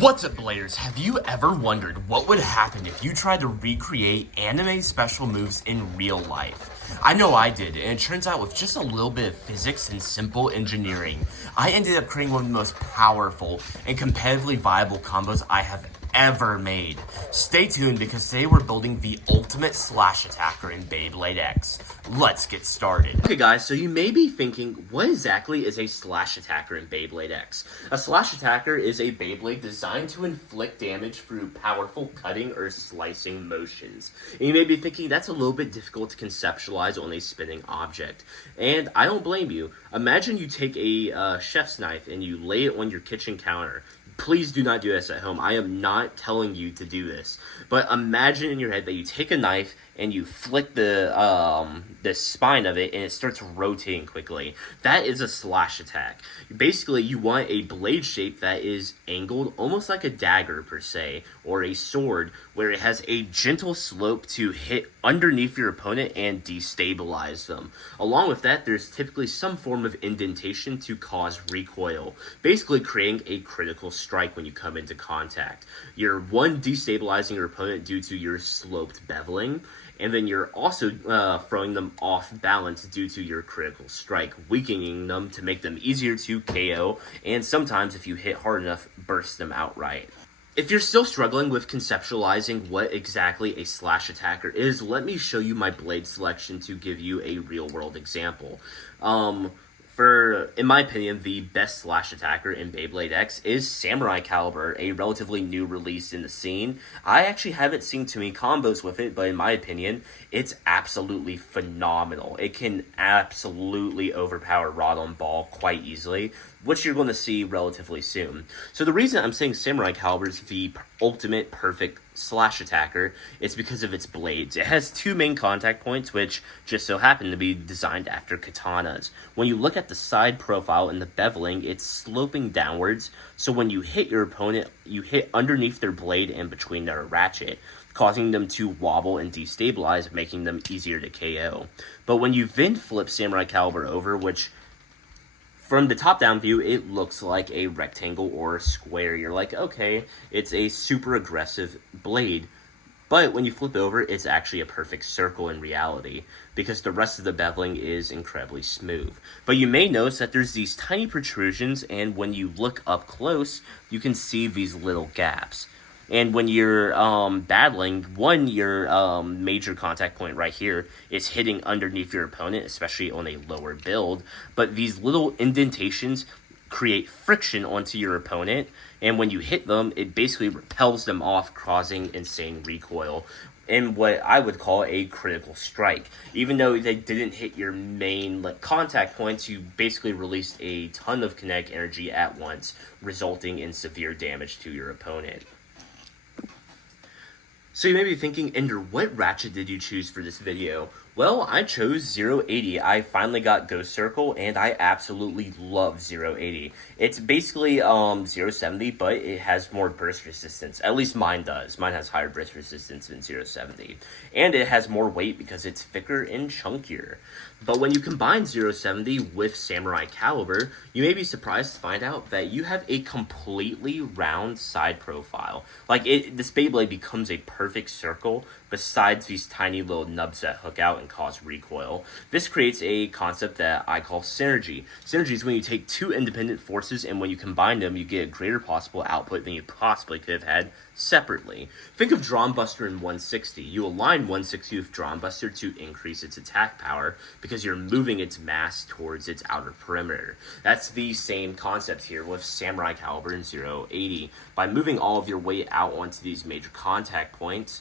What's up, Bladers? Have you ever wondered what would happen if you tried to recreate anime special moves in real life? I know I did, and it turns out with just a little bit of physics and simple engineering, I ended up creating one of the most powerful and competitively viable combos I have ever made. Stay tuned because today we're building the ultimate slash attacker in Beyblade X. Let's get started. Okay guys, so you may be thinking, what exactly is a slash attacker in Beyblade X? A slash attacker is a Beyblade designed to inflict damage through powerful cutting or slicing motions. And you may be thinking that's a little bit difficult to conceptualize on a spinning object. And I don't blame you. Imagine you take a chef's knife and you lay it on your kitchen counter. Please do not do this at home. I am not telling you to do this. But imagine in your head that you take a knife and you flick the spine of it and it starts rotating quickly. That is a slash attack. Basically, you want a blade shape that is angled almost like a dagger per se, or a sword, where it has a gentle slope to hit underneath your opponent and destabilize them. Along with that, there's typically some form of indentation to cause recoil, basically creating a critical strike when you come into contact. You're destabilizing your opponent due to your sloped beveling, and then you're also throwing them off balance due to your critical strike, weakening them to make them easier to KO, and sometimes, if you hit hard enough, burst them outright. If you're still struggling with conceptualizing what exactly a slash attacker is, let me show you my blade selection to give you a real-world example. In my opinion, the best slash attacker in Beyblade X is Samurai Caliber, a relatively new release in the scene. I actually haven't seen too many combos with it, but in my opinion, it's absolutely phenomenal. It can absolutely overpower Rod on Ball quite easily, which you're going to see relatively soon. So the reason I'm saying Samurai Caliber is the ultimate perfect slash attacker is because of its blades. It has two main contact points, which just so happen to be designed after katanas. When you look at the side profile and the beveling, it's sloping downwards, so when you hit your opponent, you hit underneath their blade and between their ratchet, causing them to wobble and destabilize, making them easier to KO. But when you then flip Samurai Caliber over, which from the top-down view, it looks like a rectangle or a square. You're like, okay, it's a super aggressive blade. But when you flip over, it's actually a perfect circle in reality, because the rest of the beveling is incredibly smooth. But you may notice that there's these tiny protrusions, and when you look up close, you can see these little gaps. And when you're battling, your major contact point right here is hitting underneath your opponent, especially on a lower build. But these little indentations create friction onto your opponent, and when you hit them, it basically repels them off, causing insane recoil, and what I would call a critical strike. Even though they didn't hit your main contact points, you basically released a ton of kinetic energy at once, resulting in severe damage to your opponent. So you may be thinking, Ender, what Ratchet did you choose for this video? Well, I chose 080. I finally got Ghost Circle, and I absolutely love 080. It's basically 070, but it has more burst resistance. At least mine does. Mine has higher burst resistance than 070. And it has more weight because it's thicker and chunkier. But when you combine 070 with Samurai Caliber, you may be surprised to find out that you have a completely round side profile. This Beyblade becomes a perfect circle besides these tiny little nubs that hook out and cause recoil. This creates a concept that I call synergy. Synergy is when you take two independent forces, and when you combine them, you get a greater possible output than you possibly could have had separately. Think of Drawn Buster in 160. You align 160 with Drawn Buster to increase its attack power because you're moving its mass towards its outer perimeter. That's the same concept here with Samurai Caliber and 080. By moving all of your weight out onto these major contact points,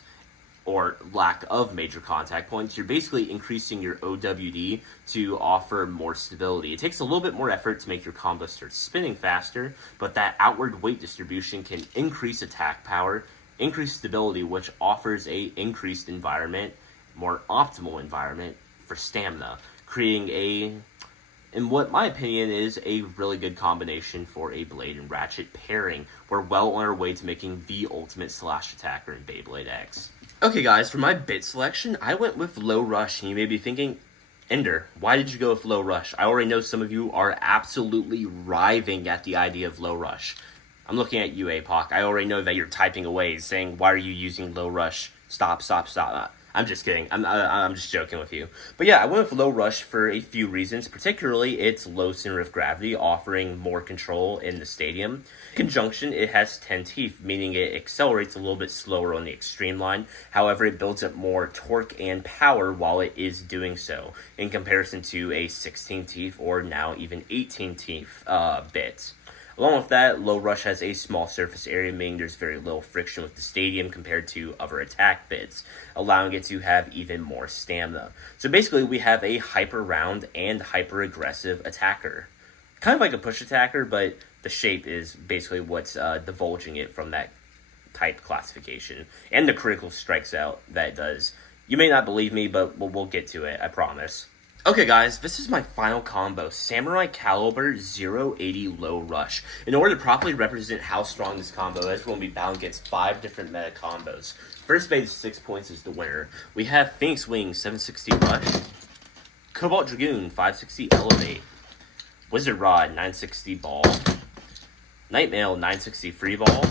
or lack of major contact points, you're basically increasing your OWD to offer more stability. It takes a little bit more effort to make your combo start spinning faster, but that outward weight distribution can increase attack power, increase stability, which offers a increased environment, more optimal environment for stamina, creating in what my opinion is a really good combination for a Blade and Ratchet pairing. We're well on our way to making the ultimate slash attacker in Beyblade X. Okay guys, for my bit selection, I went with Low Rush, and you may be thinking, Ender, why did you go with Low Rush? I already know some of you are absolutely writhing at the idea of Low Rush. I'm looking at you, APOC. I already know that you're typing away saying, why are you using low rush? Stop, stop, stop. I'm just kidding. I'm just joking with you. But yeah, I went with low rush for a few reasons, particularly its low center of gravity, offering more control in the stadium. In conjunction, it has 10 teeth, meaning it accelerates a little bit slower on the extreme line. However, it builds up more torque and power while it is doing so, in comparison to a 16 teeth or now even 18 teeth bit. Along with that, low rush has a small surface area, meaning there's very little friction with the stadium compared to other attack bits, allowing it to have even more stamina. So basically, we have a hyper round and hyper aggressive attacker. Kind of like a push attacker, but the shape is basically what's divulging it from that type classification. And the critical strikes out that it does. You may not believe me, but we'll get to it, I promise. Okay guys, this is my final combo, Samurai Caliber 080 Low Rush. In order to properly represent how strong this combo is, we're going to be battling against 5 different meta combos. First base 6 points is the winner. We have Phoenix Wing 760 Rush, Cobalt Dragoon 560 Elevate, Wizard Rod 960 Ball, Nightmail 960 Free Ball,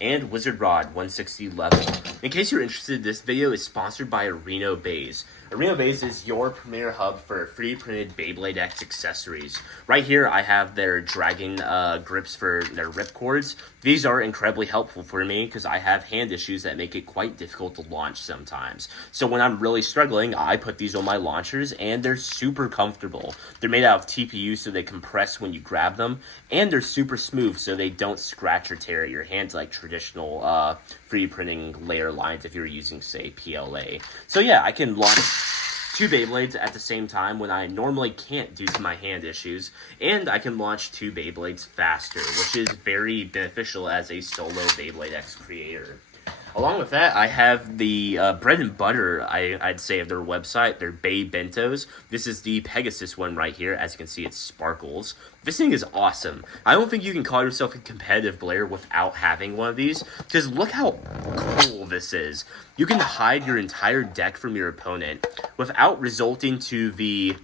and Wizard Rod 160 Level. In case you're interested, this video is sponsored by Areno Bays. Areno Bays is your premier hub for free printed Beyblade X accessories. Right here, I have their dragon grips for their ripcords. These are incredibly helpful for me because I have hand issues that make it quite difficult to launch sometimes. So when I'm really struggling, I put these on my launchers and they're super comfortable. They're made out of TPU so they compress when you grab them, and they're super smooth so they don't scratch or tear at your hands like traditional free printing layer lines if you're using, say, PLA. So yeah, I can launch 2 Beyblades at the same time when I normally can't due to my hand issues, and I can launch 2 Beyblades faster, which is very beneficial as a solo Beyblade X creator. Along with that, I have the bread and butter, I'd say, of their website, their Bay Bentos. This is the Pegasus one right here. As you can see, it sparkles. This thing is awesome. I don't think you can call yourself a competitive player without having one of these, because look how cool this is. You can hide your entire deck from your opponent without resulting to the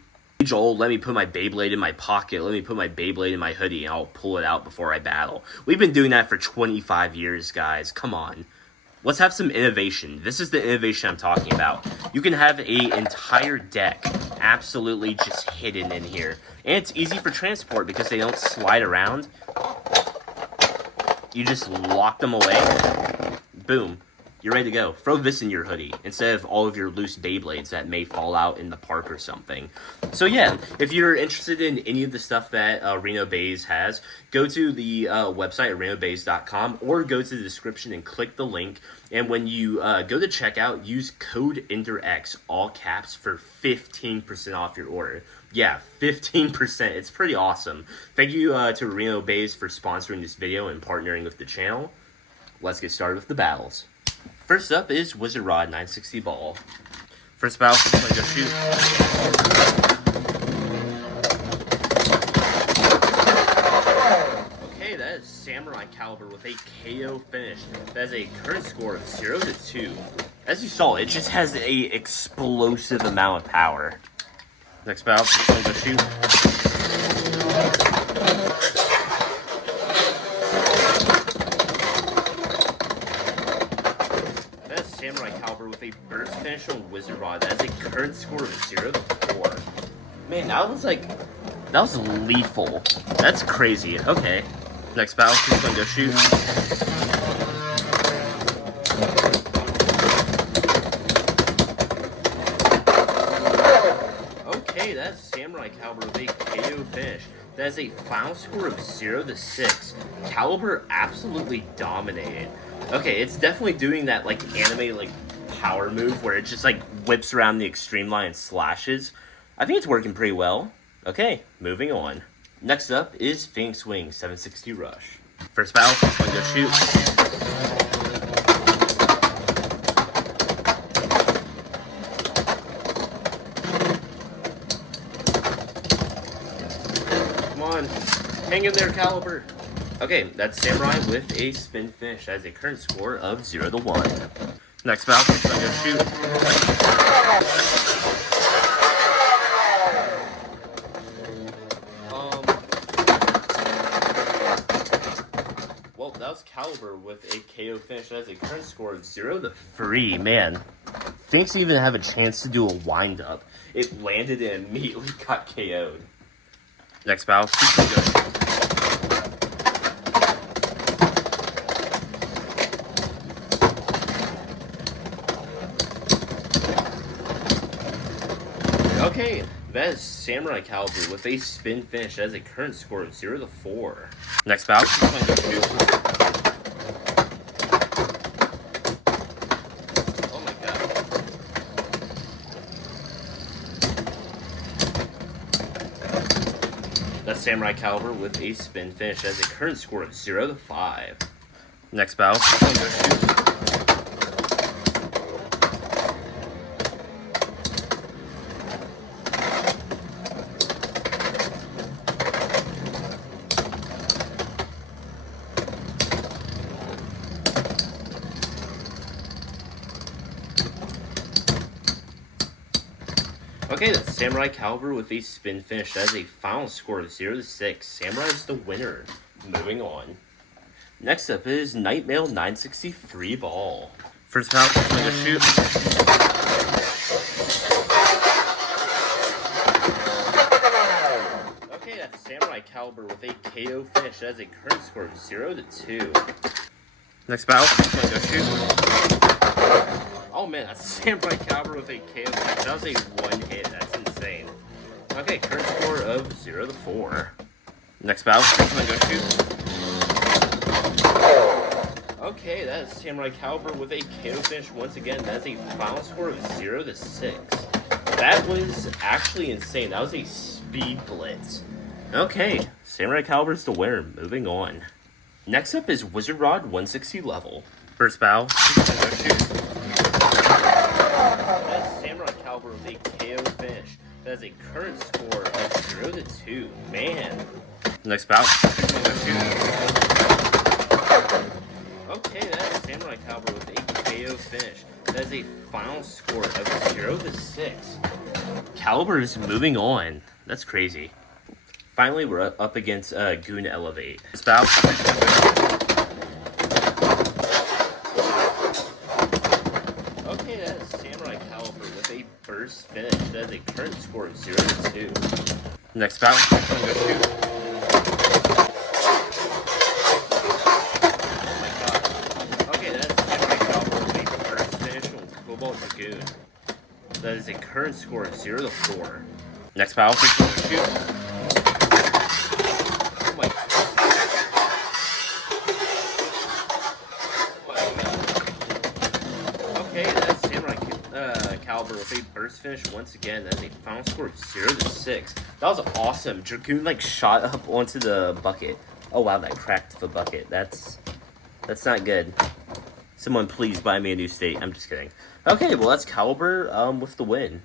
Joel, let me put my Beyblade in my pocket, let me put my Beyblade in my hoodie, and I'll pull it out before I battle. We've been doing that for 25 years, guys. Come on. Let's have some innovation. This is the innovation I'm talking about. You can have an entire deck absolutely just hidden in here. And it's easy for transport because they don't slide around. You just lock them away. Boom. You're ready to go. Throw this in your hoodie instead of all of your loose Beyblades that may fall out in the park or something. So yeah, if you're interested in any of the stuff that Reno Bays has, go to the website at renobays.com or go to the description and click the link. And when you go to checkout, use code EnderX, all caps, for 15% off your order. Yeah, 15%. It's pretty awesome. Thank you to Reno Bays for sponsoring this video and partnering with the channel. Let's get started with the battles. First up is Wizard Rod 960 Ball. First battle, I'm going to go shoot. Okay, that is Samurai Caliber with a KO finish. That is a current score of 0-2. As you saw, it just has a explosive amount of power. Next battle, I'm going to go shoot. Samurai Caliber with a burst finish on Wizard Rod. That is a current score of 0-4. Man, that was lethal. That's crazy. Okay. Next battle, I'm gonna go shoot. Okay, that's Samurai Caliber with a KO finish. That is a final score of 0-6. Caliber absolutely dominated. Okay, it's definitely doing that, like, anime, like, power move where it just, like, whips around the extreme line and slashes. I think it's working pretty well. Okay, moving on. Next up is Phoenix Wing 760 Rush. First battle, I'm gonna go shoot. Come on, hang in there, Caliber. Okay, that's Samurai with a spin finish. That is a current score of 0-1. Next battle, I'm gonna go shoot. Well, that was Caliber with a KO finish. That has a current score of 0-3. Man, Finks even have a chance to do a wind-up. It landed and immediately got KO'd. Next battle. Okay, that is Samurai Caliber with a spin finish. That has a current score of 0-4. Next battle. Oh my god. That's Samurai Caliber with a spin finish. That has a current score of 0-5. Next battle. Okay, that's Samurai Caliber with a spin finish. That is a final score of 0-6. Samurai is the winner. Moving on. Next up is Nightmail 963 Ball. First battle, I'm gonna shoot. Okay, that's Samurai Caliber with a KO finish. That is a current score of 0-2. Next battle, I'm gonna go shoot. Oh man, that's Samurai Caliber with a KO finish. That was a one hit. That's insane. Okay, current score of 0-4. Next battle, I'm gonna go shoot. Okay, that is Samurai Caliber with a KO finish once again. That's a final score of 0-6. That was actually insane. That was a speed blitz. Okay, Samurai Caliber is the winner. Moving on. Next up is Wizard Rod 160 level. First battle, I'm gonna go shoot. That's Samurai Caliber with a KO finish. That is a current score of 0-2. Man. Next battle, I'm gonna shoot. Okay, that is Samurai Caliber with a KO finish. That is a final score of 0-6. Caliber is moving on. That's crazy. Finally, we're up against Goon Elevate. This battle. Okay, that is Samurai Caliber with a burst finish. That is a current score of 0-2. Next battle. I'm gonna go shoot. That is a current score of 0-4. Next battle, shoot. Oh my god. Okay, that's Samurai Caliber with a burst finish once again. That is a final score of 0-6. That was awesome. Dragoon like shot up onto the bucket. Oh wow, that cracked the bucket. That's not good. Someone please buy me a new state. I'm just kidding. Okay, well that's Caliber with the win.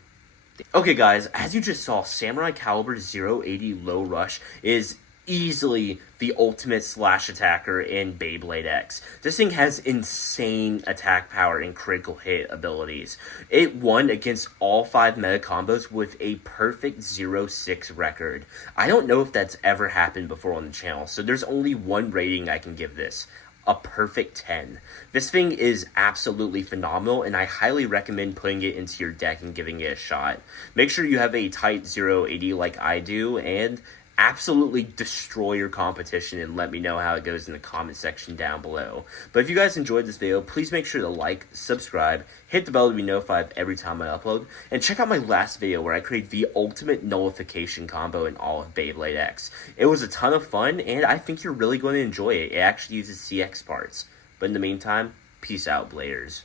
Okay guys, as you just saw, Samurai Caliber 080 Low Rush is easily the ultimate slash attacker in Beyblade X. This thing has insane attack power and critical hit abilities. It won against all 5 meta combos with a perfect 0-6 record. I don't know if that's ever happened before on the channel, so there's only one rating I can give this. A perfect 10. This thing is absolutely phenomenal, and I highly recommend putting it into your deck and giving it a shot. Make sure you have a tight 080 like I do, and absolutely destroy your competition and let me know how it goes in the comment section down below. But if you guys enjoyed this video, please make sure to like, subscribe, hit the bell to be notified every time I upload, and check out my last video where I created the ultimate nullification combo in all of Beyblade X. It was a ton of fun, and I think you're really going to enjoy it. It actually uses CX parts. But in the meantime, peace out, Bladers.